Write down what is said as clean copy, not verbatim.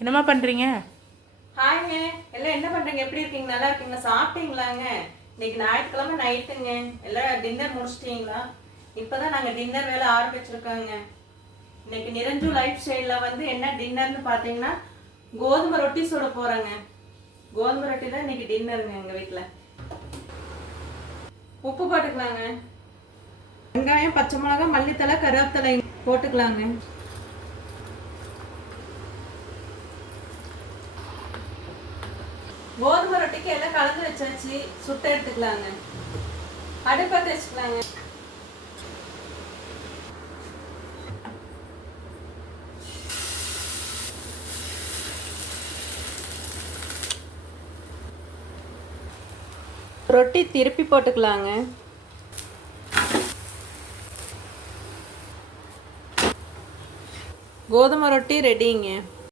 என்னம்மா பண்ணுறீங்க? ஹாய்ங்க. எல்லாம் என்ன பண்ணுறீங்க? எப்படி இருக்கீங்க? நல்லா இருக்கீங்களா? சாப்பிட்டீங்களாங்க? இன்னைக்கு ஞாயிற்றுக்கிழமை நைட்டுங்க. எல்லாம் டின்னர் முடிச்சிட்டிங்களா? இப்போ தான் நாங்கள் டின்னர் வேலை ஆரம்பிச்சிருக்கோங்க. இன்னைக்கு நிரஞ்சு லைஃப் ஸ்டைலில் வந்து என்ன டின்னர்னு பார்த்தீங்கன்னா கோதுமை ரொட்டி சுட போகிறேங்க. கோதுமை ரொட்டி தான் இன்னைக்கு டின்னருங்க எங்கள் வீட்டில். உப்பு போட்டுக்கலாங்க. வெங்காயம், பச்சை மிளகாய், மல்லித்தலை, கருவேப்பிலை போட்டுக்கலாங்க. கோதுமை ரொட்டிக்கு எல்லாம் கலந்து வச்சாச்சு. சுட்ட எடுத்துக்கலாங்க. அடுப்பை வச்சுக்கலாங்க. ரொட்டி திருப்பி போட்டுக்கலாங்க. கோதுமை ரொட்டி ரெடிங்க.